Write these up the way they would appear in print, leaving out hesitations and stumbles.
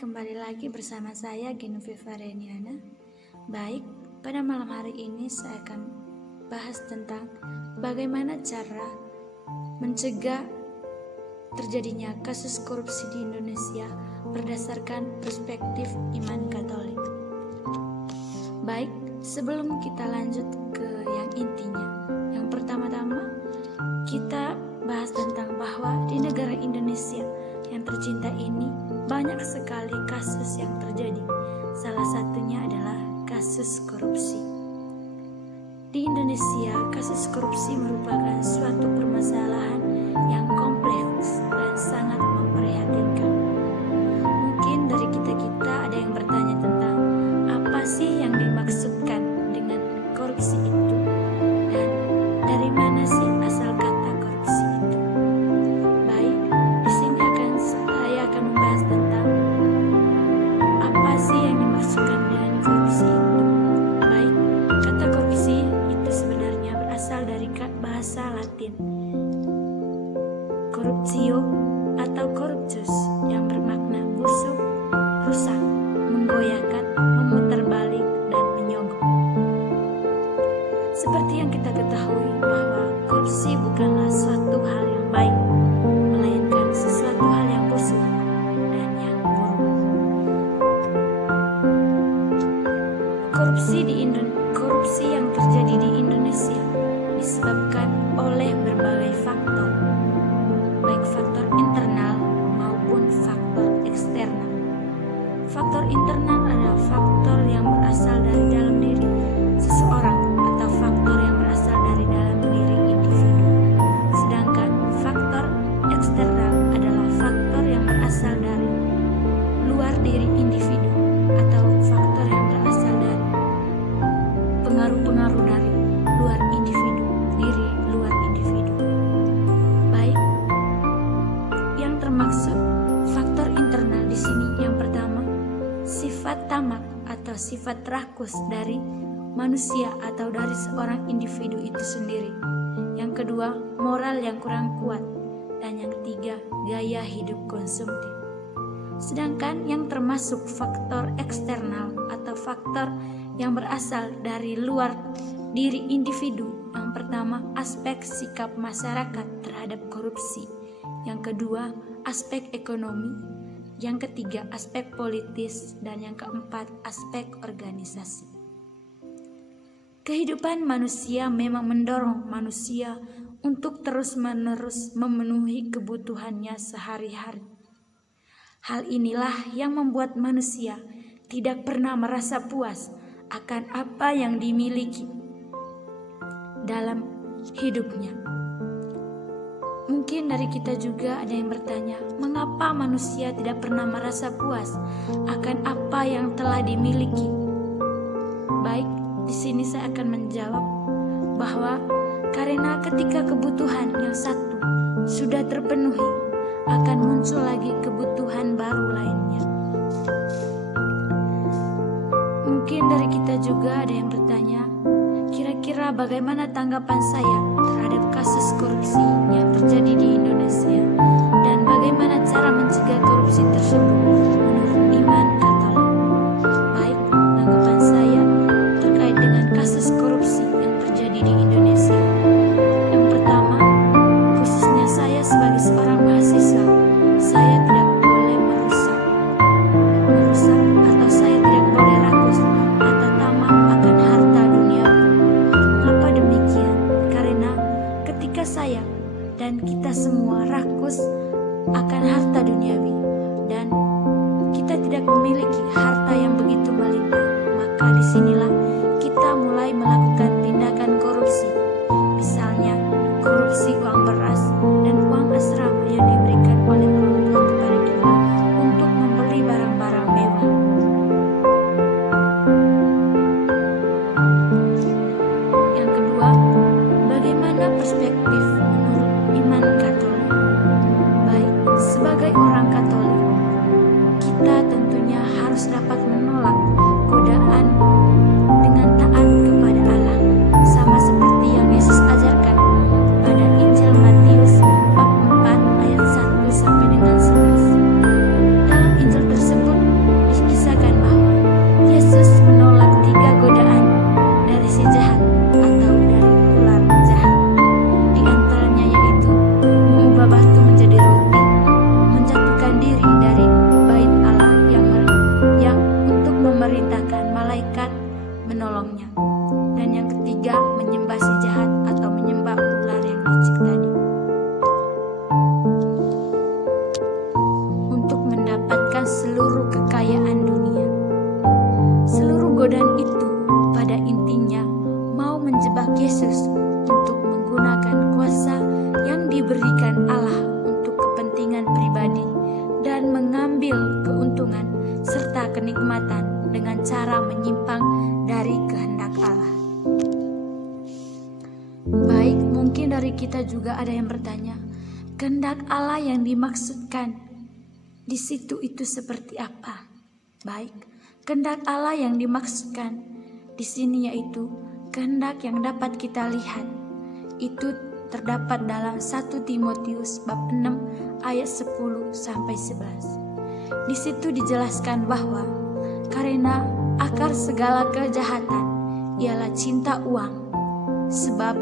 kembali lagi bersama saya Genevieve Reniana. Baik, pada malam hari ini saya akan bahas tentang bagaimana cara mencegah terjadinya kasus korupsi di Indonesia berdasarkan perspektif iman Katolik. Baik, sebelum kita lanjut ke yang intinya, yang pertama-tama kita bahas tentang bahwa di negara Indonesia yang tercinta ini banyak sekali kasus yang terjadi. Salah satunya adalah kasus korupsi. Di Indonesia, kasus korupsi merupakan suatu permasalahan yang kompleks dan sangat memprihatinkan. Mungkin dari kita ada yang bertanya tentang apa sih yang dimaksudkan dengan korupsi itu, dan dari mana sih asal kata korupsi itu. Baik, di sini saya akan membahas tentang apa sih yang dimaksudkan dengan korupsi itu. Baik, kata korupsi itu sebenarnya berasal dari bahasa Latin corruptio atau corruptus yang bermakna busuk, rusak, menggoyahkan, memutarbalik, dan menyogok. Seperti yang kita ketahui bahwa korupsi bukanlah suatu hal yang baik, melainkan sesuatu hal yang busuk dan yang buruk. Korupsi yang terjadi di Indonesia disebabkan oleh berbagai faktor, baik faktor internal maupun faktor eksternal. Faktor internal adalah faktor yang berasal dari dalam diri seseorang atau faktor yang berasal dari dalam diri individu. Sedangkan faktor eksternal adalah faktor yang berasal dari luar diri individu atau faktor yang berasal dari pengaruh-pengaruh dari luar individu, diri luar individu. Baik, yang termaksud faktor internal di sini yang pertama, sifat tamak atau sifat rakus dari manusia atau dari seorang individu itu sendiri. Yang kedua, moral yang kurang kuat. Dan yang ketiga, gaya hidup konsumtif. Sedangkan yang termasuk faktor eksternal atau faktor yang berasal dari luar diri individu, yang pertama, aspek sikap masyarakat terhadap korupsi. Yang kedua, aspek ekonomi. Yang ketiga, aspek politis. Dan yang keempat, aspek organisasi. Kehidupan manusia memang mendorong manusia untuk terus-menerus memenuhi kebutuhannya sehari-hari. Hal inilah yang membuat manusia tidak pernah merasa puas akan apa yang dimiliki dalam hidupnya. Mungkin dari kita juga ada yang bertanya, mengapa manusia tidak pernah merasa puas akan apa yang telah dimiliki? Baik, di sini saya akan menjawab bahwa karena ketika kebutuhan yang satu sudah terpenuhi, akan muncul lagi kebutuhan baru lainnya. Mungkin dari kita juga ada yang bertanya, kira-kira bagaimana tanggapan saya terhadap kasus korupsi yang terjadi di Indonesia, dan bagaimana cara mencegah korupsi tersebut menurut iman Katolik. Baik, tanggapan saya terkait dengan kasus korupsi yang terjadi di Indonesia. Yang pertama, khususnya saya sebagai seorang mahasiswa, saya tidak boleh merusak atau saya tidak boleh rakus atau tamak akan harta duniawi. Mengapa demikian? Karena ketika saya dan kita semua rakus akan harta duniawi dan kita tidak memiliki harta yang begitu melimpah, maka disinilah kita mulai melakukan tindakan korupsi. Misalnya korupsi uang beras dan uang asrama yang diberikan oleh orang tua kepada kita untuk membeli barang-barang mewah. Yang kedua, bagaimana perspektif menurut iman Katolik? Baik, sebagai orang Katolik, kita tentunya harus dapat menolak godaan dengan taat kepada Allah, sama seperti yang Yesus ajarkan pada Injil Matius bab 4 ayat 1 sampai dengan 11. Dalam Injil tersebut diberikan Allah untuk kepentingan pribadi dan mengambil keuntungan serta kenikmatan dengan cara menyimpang dari kehendak Allah. Baik, mungkin dari kita juga ada yang bertanya, kehendak Allah yang dimaksudkan di situ itu seperti apa? Baik, kehendak Allah yang dimaksudkan di sini yaitu kehendak yang dapat kita lihat. Itu terdapat dalam 1 Timotius bab 6 ayat 10 sampai 11. Di situ dijelaskan bahwa karena akar segala kejahatan ialah cinta uang, sebab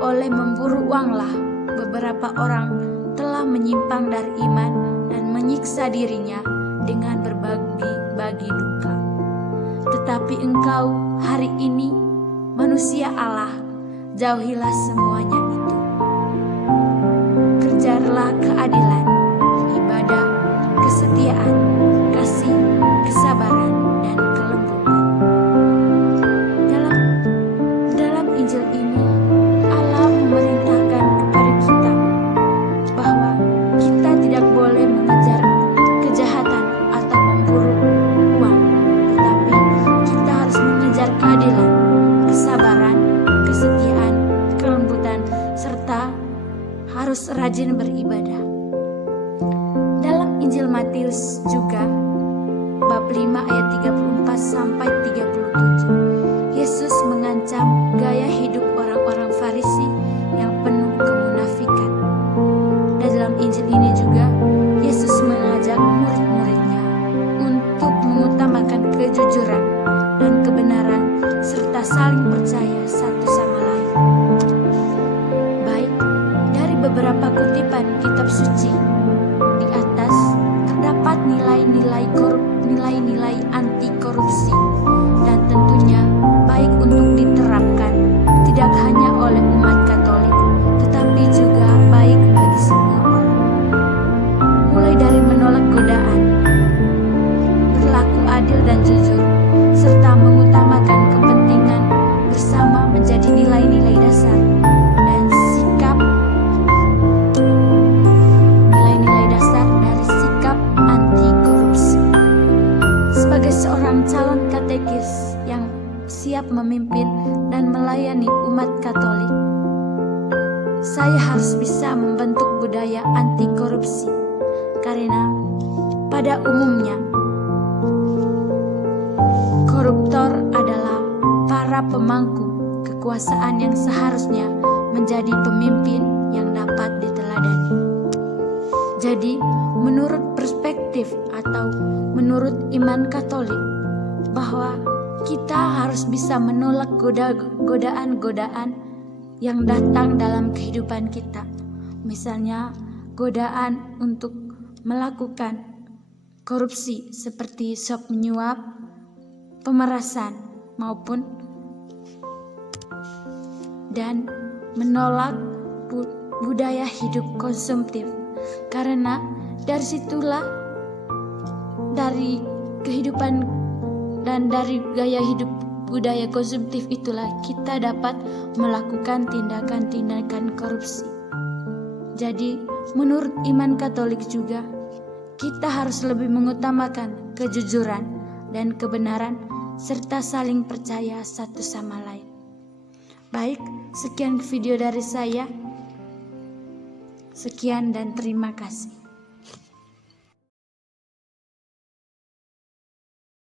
oleh memburu uanglah beberapa orang telah menyimpang dari iman dan menyiksa dirinya dengan berbagi duka. Tetapi engkau hari ini, manusia Allah, jauhilah semuanya itu. Kejarlah keadilan, ibadah, kesetiaan, kasih, kesabaran, dan kelembutan. Dalam Injil ini, Allah memerintahkan kepada kita bahwa kita tidak boleh mengejar kejahatan atau memburu uang, tetapi kita harus mengejar keadilan, kesabaran, kesetiaan, kelembutan, serta harus rajin beribadah. Dalam Injil Matius juga bab 5 ayat 34 sampai 37, Yesus mengancam gaya hidup orang-orang Farisi yang penuh kemunafikan. Dan dalam Injil ini juga Yesus mengajak murid-muridnya untuk mengutamakan kejujuran dan kebenaran serta saling percaya satu sama lain. Baik, dari beberapa kutipan kitab suci di atas terdapat nilai-nilai anti korupsi dan tentunya baik untuk diterapkan tidak hanya oleh umat Katolik tetapi juga baik bagi semua orang. Mulai dari menolak godaan, berlaku adil dan jujur, serta mengutamakan kepentingan bersama menjadi nilai-nilai dasar dan sikap nilai-nilai dasar dari sikap anti korupsi. Sebagai seorang calon katekis yang siap memimpin dan melayani umat Katolik, saya harus bisa membentuk budaya anti korupsi karena pada umumnya koruptor adalah para pemangku kekuasaan yang seharusnya menjadi pemimpin yang dapat diteladani. Jadi, menurut perspektif atau menurut iman Katolik, bahwa kita harus bisa menolak godaan-godaan yang datang dalam kehidupan kita. Misalnya, godaan untuk melakukan korupsi seperti suap menyuap, pemerasan maupun dan menolak budaya hidup konsumtif, karena dari situlah, dari kehidupan dan dari gaya hidup budaya konsumtif itulah kita dapat melakukan tindakan-tindakan korupsi. Jadi menurut iman Katolik juga kita harus lebih mengutamakan kejujuran dan kebenaran serta saling percaya satu sama lain. Baik, sekian video dari saya. Sekian dan terima kasih.